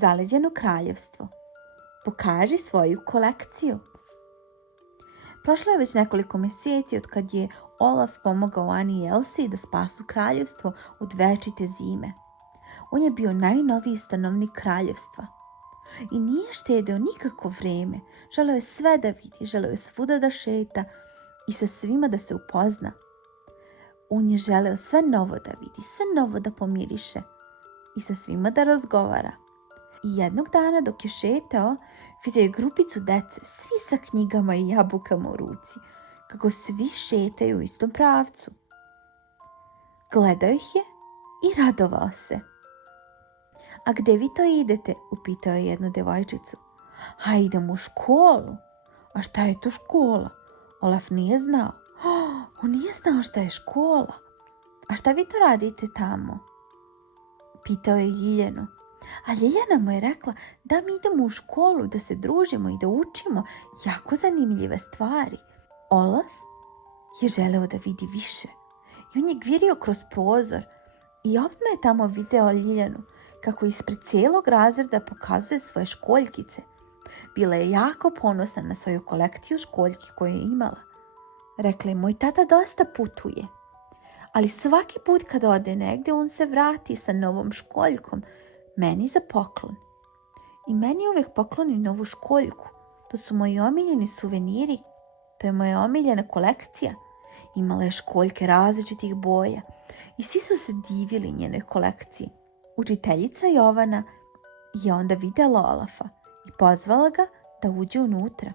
Zaleđeno kraljevstvo. Pokaži svoju kolekciju. Prošlo je već nekoliko mjeseci od kad je Olaf pomogao Ani i Elsi da spasu kraljevstvo od večite zime. On je bio najnoviji stanovnik kraljevstva i nije štedeo nikako vrijeme. Želeo je sve da vidi, želeo je svuda da šeta i sa svima da se upozna. On je želeo sve novo da vidi, sve novo da pomiriše i sa svima da razgovara. I jednog dana dok je šetao, vidio je grupicu dece, svi sa knjigama i jabukama u ruci, kako svi šetaju u istom pravcu. Gledao ih je i radovao se. A gde vi to idete? Upitao je jednu devojčicu. A idem u školu. A šta je to škola? Olaf nije znao. On nije znao šta je škola. A šta vi to radite tamo? Pitao je Ljiljanu. A Ljiljana mu je rekla da mi idemo u školu, da se družimo i da učimo jako zanimljive stvari. Olaf je želeo da vidi više. I on je gvirio kroz prozor i odmah je tamo video Ljiljanu kako ispred cijelog razreda pokazuje svoje školjkice. Bila je jako ponosna na svoju kolekciju školjki koju je imala. Rekla je, moj tata dosta putuje, ali svaki put kad ode negdje on se vrati sa novom školjkom meni za poklon. I meni uvijek pokloni novu školjku. To su moji omiljeni suveniri. To je moja omiljena kolekcija. Imala je školjke različitih boja i svi su se divili njene kolekciji. Učiteljica Jovana je onda vidjela Olafa i pozvala ga da uđe unutra.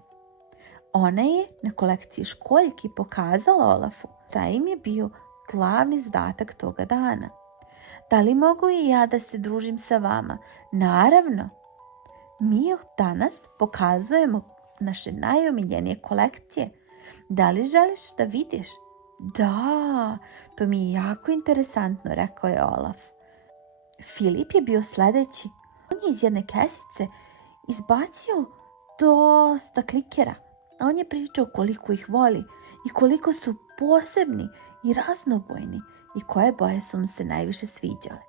Ona je na kolekciji školjki pokazala Olafu da im je bio glavni zadatak toga dana. Da li mogu i ja da se družim sa vama? Naravno. Mi danas pokazujemo naše najomiljenije kolekcije. Da li želiš da vidiš? Da, to mi je jako interesantno, rekao je Olaf. Filip je bio sljedeći. On je iz jedne kesice izbacio dosta klikera. A on je pričao koliko ih voli i koliko su posebni i raznobojni i koje boje su mu se najviše sviđale.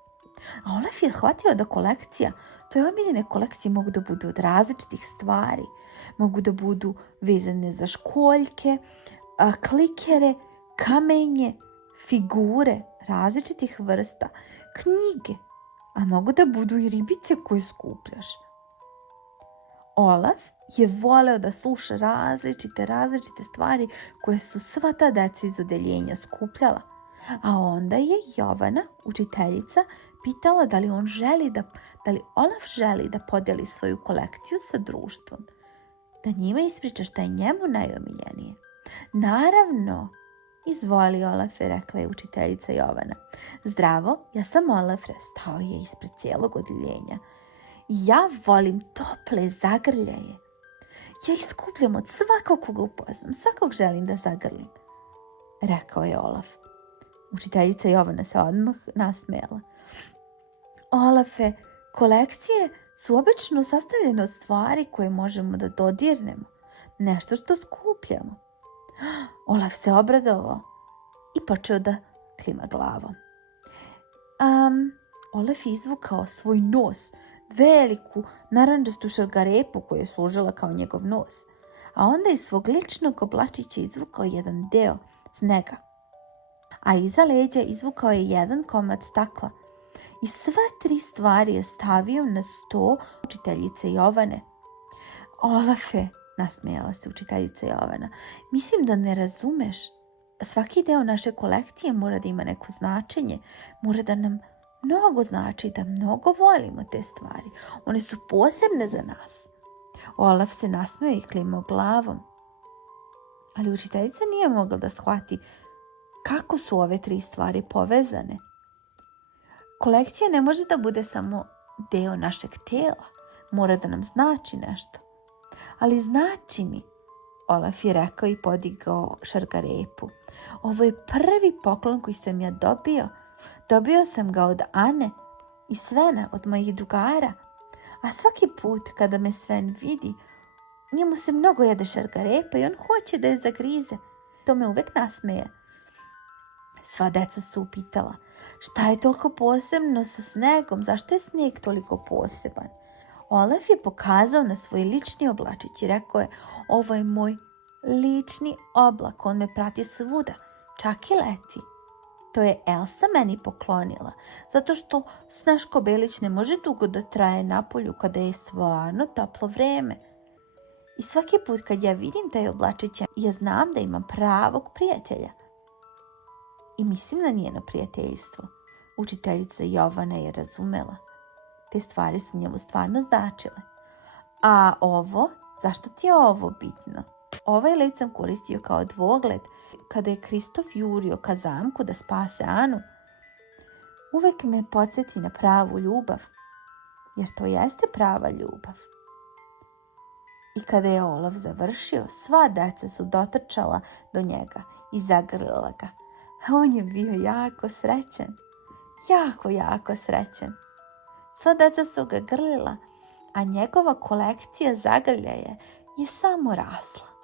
A Olaf je shvatio da kolekcija, to je omiljene kolekcije mogu da budu od različitih stvari. Mogu da budu vezane za školjke, klikere, kamenje, figure različitih vrsta, knjige, a mogu da budu i ribice koje skupljaš. Olaf je voleo da sluša različite stvari koje su sva ta deca iz odeljenja skupljala. A onda je Jovana, učiteljica, pitala da li Olaf želi da podeli svoju kolekciju sa društvom. Da njima ispriča šta je njemu najomiljenije. Naravno, izvoli Olafe, rekla je učiteljica Jovana. Zdravo, ja sam Olafre, stao je ispred cijelog odeljenja. Ja volim tople zagrljaje. Ja ih skupljam od svakog koga upoznam, svakog želim da zagrlim, rekao je Olaf. Učiteljica Jovana se odmah nasmejala. Olafe, kolekcije su obično sastavljene od stvari koje možemo da dodirnemo, nešto što skupljamo. Olaf se obradovao i počeo da klima glavom. Olaf je izvukao svoj nos, veliku narandžastu šargarepu koja je služila kao njegov nos, a onda iz svog ličnog oblačića izvukao jedan deo snega, a iza leđa izvukao je jedan komad stakla i sve tri stvari je stavio na sto učiteljice Jovane. Olafe, nasmejala se učiteljica Jovana, mislim da ne razumeš. Svaki deo naše kolekcije mora da ima neko značenje, mora da nam mnogo znači, da mnogo volimo te stvari. One su posebne za nas. Olaf se nasmeo i klimao glavom. Ali učiteljica nije mogla da shvati kako su ove tri stvari povezane. Kolekcija ne može da bude samo deo našeg tela. Mora da nam znači nešto. Ali znači mi, Olaf je rekao i podigao šargarepu. Ovo je prvi poklon koji sam ja dobio. Dobio sam ga od Ane i Svena, od mojih drugara. A svaki put kada me Sven vidi, njemu se mnogo jede šargarepa i on hoće da je zagrize. To me uvek nasmeje. Sva deca su upitala, šta je toliko posebno sa snegom? Zašto je sneg toliko poseban? Olaf je pokazao na svoj lični oblačić i rekao je, ovo je moj lični oblak, on me prati svuda, čak i leti. To je Elsa meni poklonila, zato što Snaško Belić ne može dugo da traje napolju kada je stvarno toplo vreme. I svaki put kad ja vidim taj oblačić, ja znam da imam pravog prijatelja. I mislim na njeno prijateljstvo. Učiteljica Jovana je razumela. Te stvari su njemu stvarno značile. A ovo, zašto ti je ovo bitno? Ovaj led sam koristio kao dvogled kada je Kristof jurio ka zamku da spase Anu. Uvek me podsjeti na pravu ljubav, jer to jeste prava ljubav. I kada je Olaf završio, sva deca su dotrčala do njega i zagrlila ga. A on je bio jako srećan. Jako srećan. Sva deca su ga grlila, a njegova kolekcija zagrljaja je samo rasla.